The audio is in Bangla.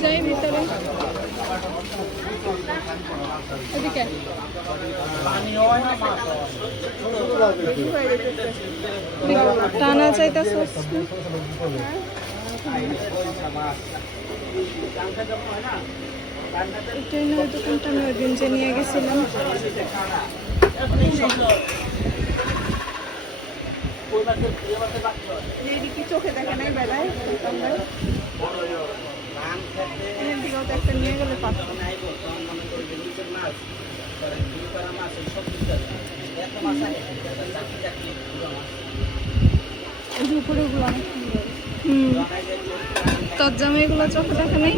যাই ভিতরে এদিকে টানা চাইতেছে এটাই না দোকানটা আমি ওই দিন যে নিয়ে গেছিলাম। চোখে দেখে নাই বেলায় একটা নিয়ে গেলে উপরে গুলো তোর জামা এগুলো চোখে দেখে নেই।